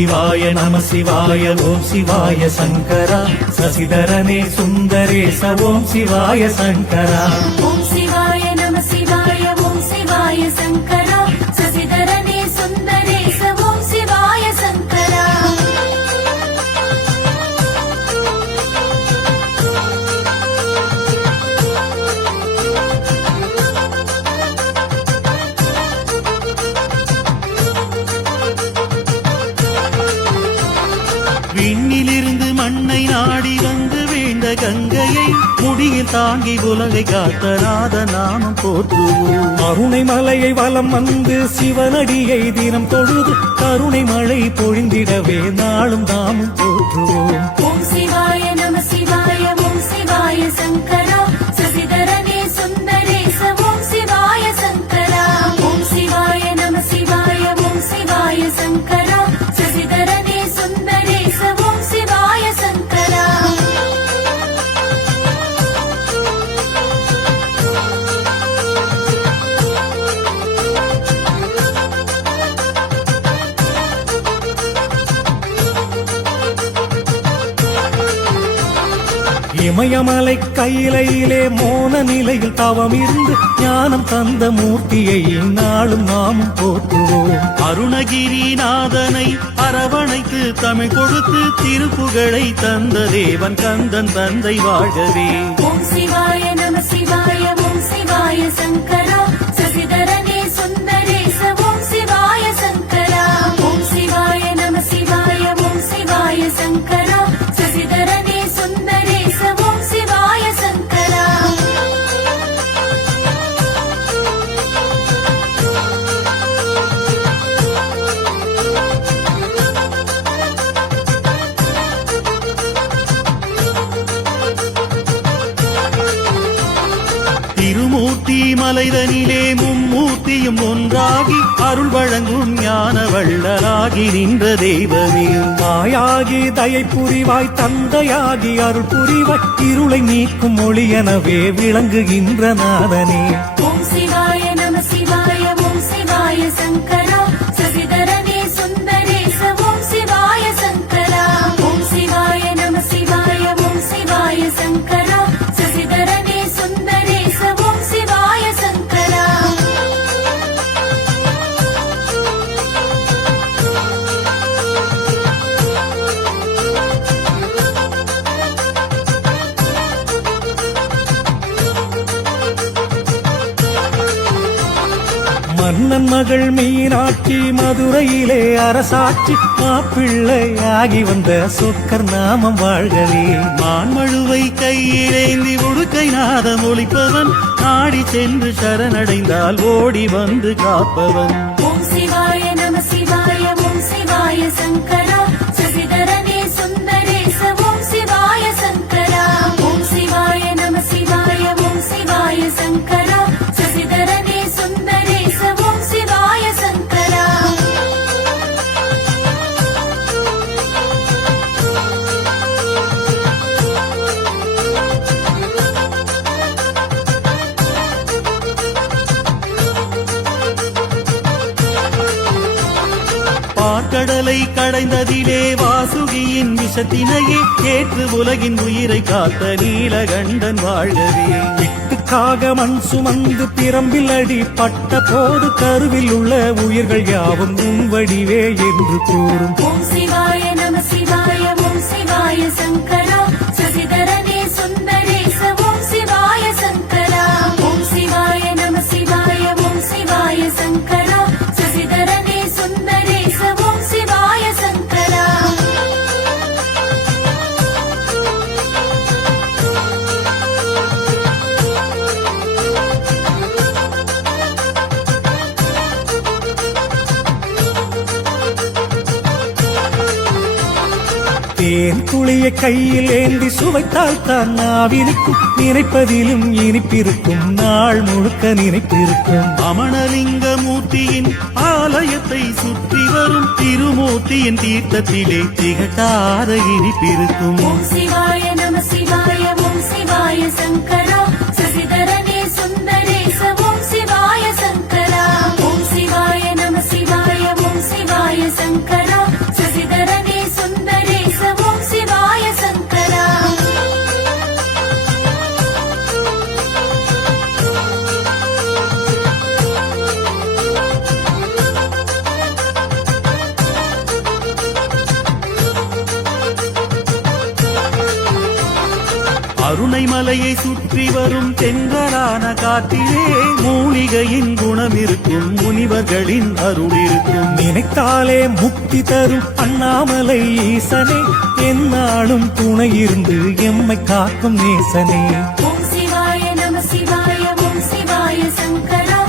சிவாய நம சிவாய ஓம் சிவாய சங்கரா சசிதரனே சுந்தரேச ஓம் சிவாய சங்கரா ஓம் சிவாய நம சிவாய ஓம் சிவாய சங்கரா சசிதரனே சுந்தரேச ஓம் சிவாய சங்கரா விண்ணிலிருந்து மண்ணை நாடி வந்து வீழ்ந்த கங்கையை முடியில் தாங்கி உலகை காத்த நாத நாமம் போற்றுவோம். கருணை மலையை வலம் வந்து சிவனடியை தினம் தொழுது கருணை மழை பொழிந்திடவே நாளும் நாமும் போற்றுவோம். ஓம் சிவாய நம சிவாய ஓம் சிவாய சங்கரா சசிதரனே சுந்தரேச ஓம் சிவாய சங்கரா ஓம் சிவாய நம சிவாய ஓம் சிவாய சங்கரா சசிதரனே சுந்தரேச ஓம் சிவாய சங்கரா இமயமலை கையிலையிலே மோன நிலையில் தவம் இருந்து ஞானம் தந்த மூர்த்தியை நாளும் நாமும் போற்றுவோம். அருணகிரிநாதனை அரவணைத்து தமிழ் கொடுத்து திருப்புகழை தந்த தேவன் கந்தன் தந்தை வாழ்கவே. ஓம் சிவாய நம சிவாய ஓம் சிவாய சங்கரா சசிதரனே சுந்தரேச ஓம் சிவாய சங்கரா ஓம் சிவாய நம சிவாய ஓம் சிவாய சங்கரா சசிதரனே சுந்தரேச ஓம் சிவாய சங்கரா திருமூர்த்தி மலைதனிலே மும்மூர்த்தியும் ஒன்றாகி அருள் வழங்கும் ஞான வள்ளலாகி நின்ற தெய்வமே. தாயாகி தயை புரிவாய் தந்தையாகி அருள் புரிவாய் இருளை நீக்கும் ஒளியெனவே விளங்குகின்ற நாதனே. ஓம் சிவாய நம சிவாய ஓம் சிவாய சங்கரா சசிதரனே சுந்தரேச ஓம் சிவாய சங்கரா ஓம் சிவாய நம சிவாய ஓம் சிவாய சங்கரா சசிதரனே சுந்தரேச ஓம் சிவாய சங்கரா மன்னன் மகள் மீனாட்சி மதுரையிலே அரசாட்சி மாப்பிள்ளையாகி வந்த சொக்கர் நாமம் வாழ்கவே. மான்மழுவை கையிலேந்தி உடுக்கை நாதம் ஒழிப்பவன் நாடி சென்று சரணடைந்தால் ஓடி வந்து காப்பவன். ஓம் சிவாய நம சிவாய ஓம் சிவாய சங்கரா சசிதரனே சுந்தரேச ஓம் சிவாய சங்கரா ஓம் சிவாய நம சிவாய ஓம் சிவாய சங்கரா சசிதரனே சுந்தரேச ஓம் சிவாய சங்கரா பார்க்கடலை கடைந்ததிலே வாசுகியின் விஷத்தினையே ஏற்று உலகின் உயிரை காத்த நீலகண்டன் வாழ்கவே. விட்டுக்காக மண் சுமந்து பிரம்பில் அடிப்பட்ட போது கருவில் உள்ள உயிர்கள் யாவும் உன் வடிவே என்று கூறும். ஓம் சிவாய நம சிவாய ஓம் சிவாய சங்கரா சசிதரனே சுந்தரேச ஓம் சிவாய சங்கரா ஓம் சிவாய நம சிவாய ஓம் சிவாய சங்கரா சசிதரனே சுந்தரேச ஓம் சிவாய சங்கரா தேன் துளிய கையில் ஏந்தி சுவைத்தால் தான் நாவிருக்கும் நினைப்பதிலும் இனிப்பிருக்கும் நாள் முழுக்க நினைப்பிருக்கும். அமணலிங்க மூர்த்தியின் ஆலயத்தை சுற்றி வரும் திருமூர்த்தியின் தீர்த்தத்திலே திகட்டாத இனிப்பிருக்கும். ஓம் சிவாய நம சிவாய ஓம் சிவாய சங்கரா சசிதரனே சுந்தரேச ஓம் சிவாய சங்கரா ஓம் சிவாய நம சிவாய ஓம் சிவாய சங்கரா சசிதரனே அருணை மலையை சுற்றி வரும் தென்றலான காற்றிலே மூலிகையின் குணம் இருக்கும், முனிவர்களின் அருள் இருக்கும். நினைத்தாலே முக்தி தரும் அண்ணாமலை ஈசனே, எந்நாளும் துணை இருந்து எம்மை காக்கும் நேசனே. ஓம் சிவாய நம சிவாய ஓம் சிவாய சங்கரா